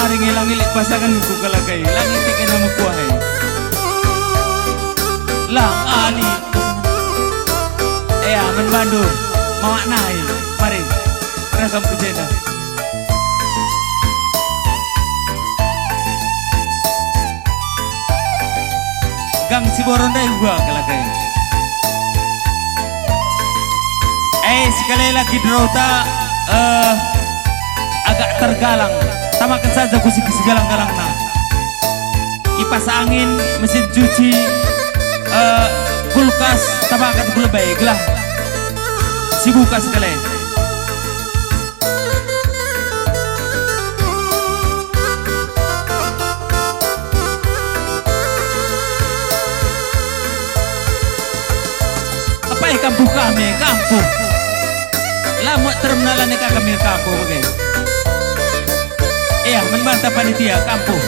mari ngilang ilik pasangan ku kalakai langit ke nama kuahai lang ali aman bandu mawak nai mari ragam pujena gang si borondai gua kalakai sekali lagi Drota agak tergalang tamakan saja kusik segalang-galang nah kipas angin mesin cuci kulkas tamakan gula baik lah si buka sekali apa ya kampung kami kampung lama termenalan kami kampung okay. Iya membantah panitia kampung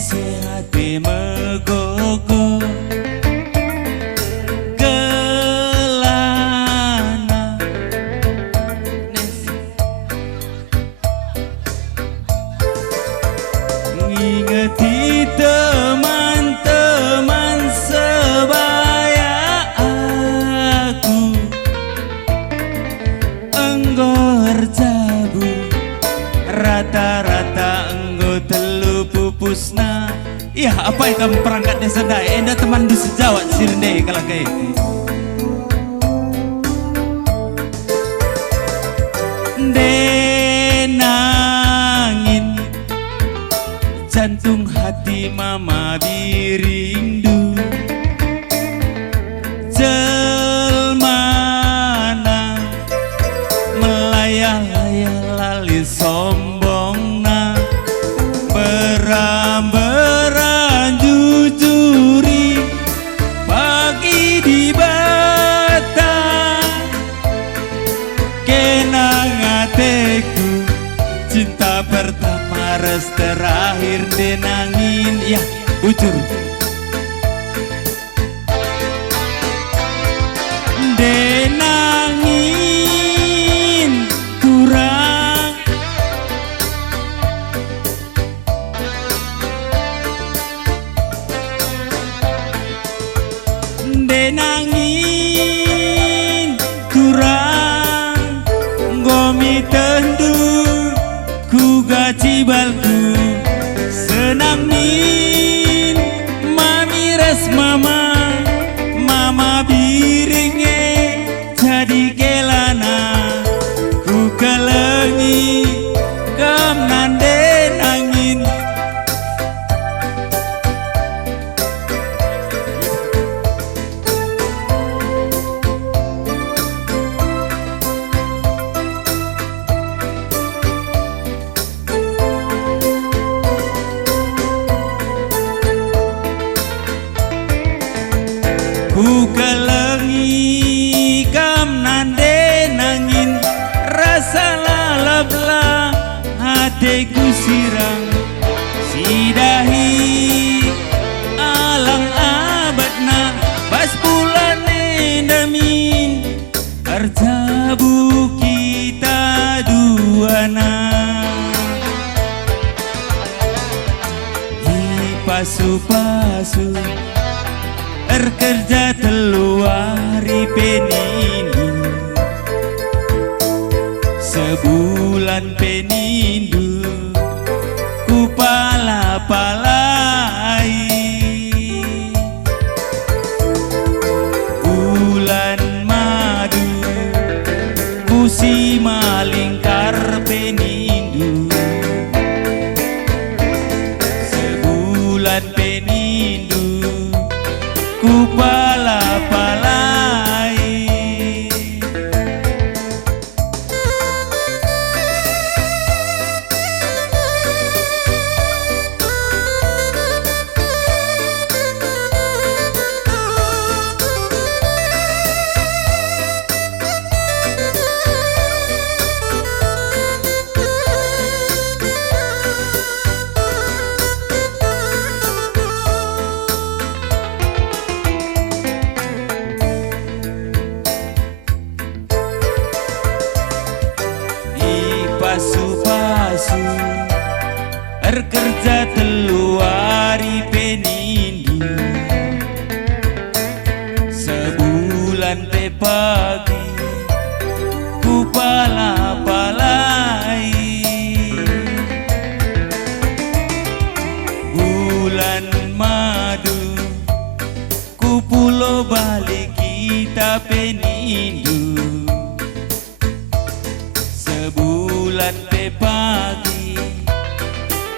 nese hati megogo gelana nese ngingeti teman-teman sebaya aku enggor jabu rata-rata pusna iya apa yang kamu perangkat desa dai enda teman di sejawat sirne kalau kayak denangin jantung hati mama birindu jelmana melayang-layang lali sombongna beran jujuri pagi di bata kenang hatiku cinta pertama res terakhir denangin ya bujur denangin kurang denangin kurang gomi tendu ku gaji balku senang min mami res mama mama biringe jadi kelana ku kelengi kamnan denangin ku kelengi kamnan denangin rasa lalaplah hatiku sirang sidahi alang abadna pas bulan endamin kerjabu kita duana di pasu-pasu kerja teluari penindu sebulan penindu kerja teluari penindu sebulan pe pagi ku pala-palai bulan madu ku pulo balik kita penindu sebulan pe pagi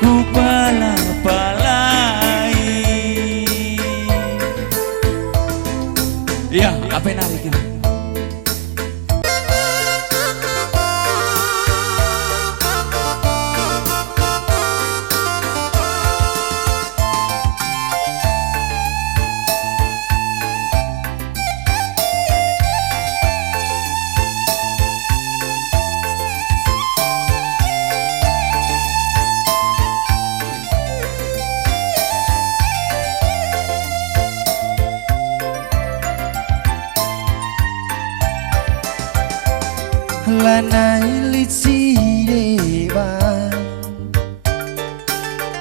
ku pala-palai. Ya, apa yang narik ini? Lanai litsi dewan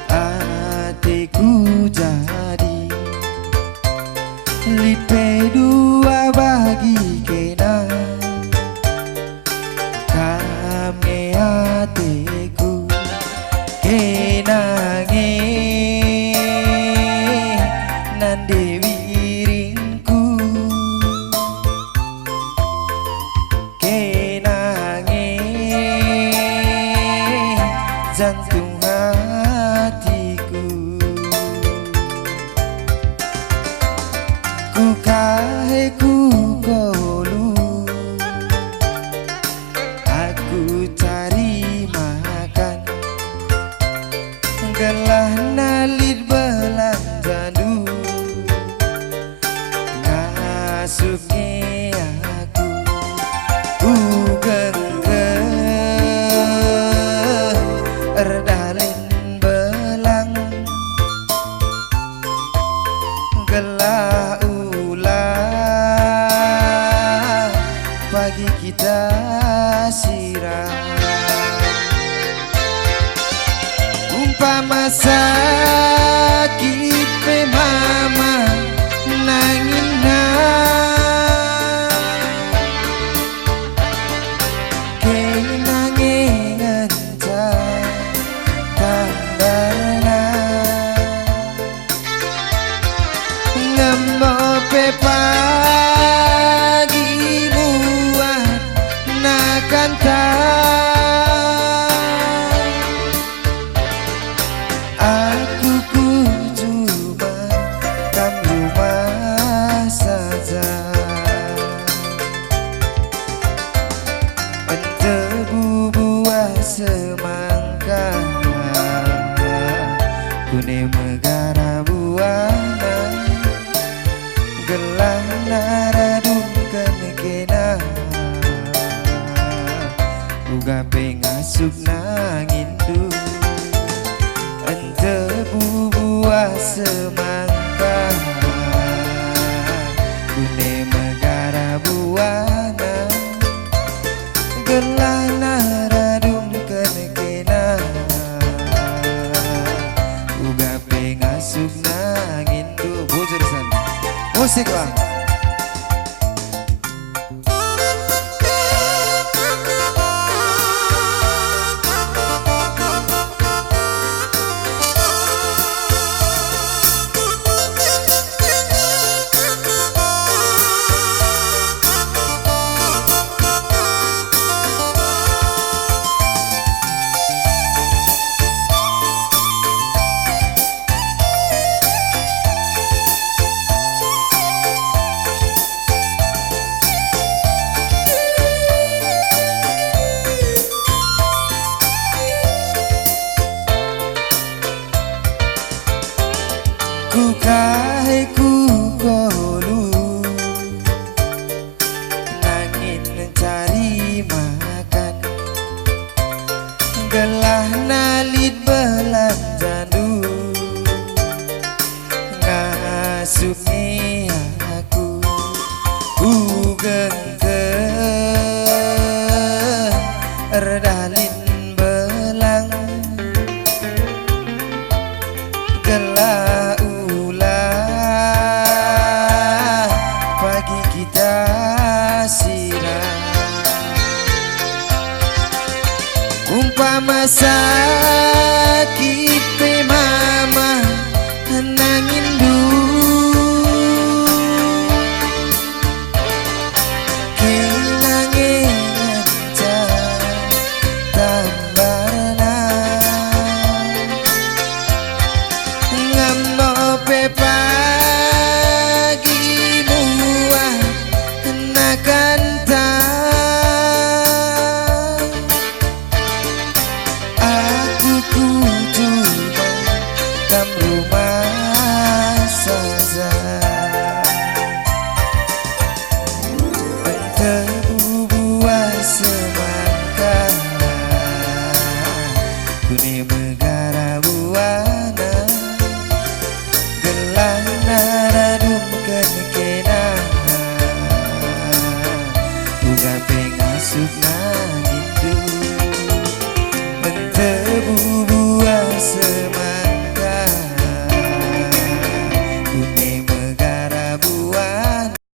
hatiku jadi lipe dua bagi kena kami hatiku kena nge nande wiringku jantung hatiku ku kahe ku kolu aku cari makan gelah nalit belanjanu ngasuknya aku erdalin belang gelah ulah pagi kita siram umpama sakit pe mama nangin pagi buat nakanta aku ku cuma kam rumah saja pentebu buah semangka kune megara buana gelah naradungkan kena uga pengasuk nangindu ente buah semangka kune megara buana gelah naradungkan kena uga pengasuk nangindu bujur sana musik bang. Ku kahe ku kolu nangin cari makan gelah nalit belanjanu ngasuki aku gengke erdalin belang telah ulah pagi kita siram umpama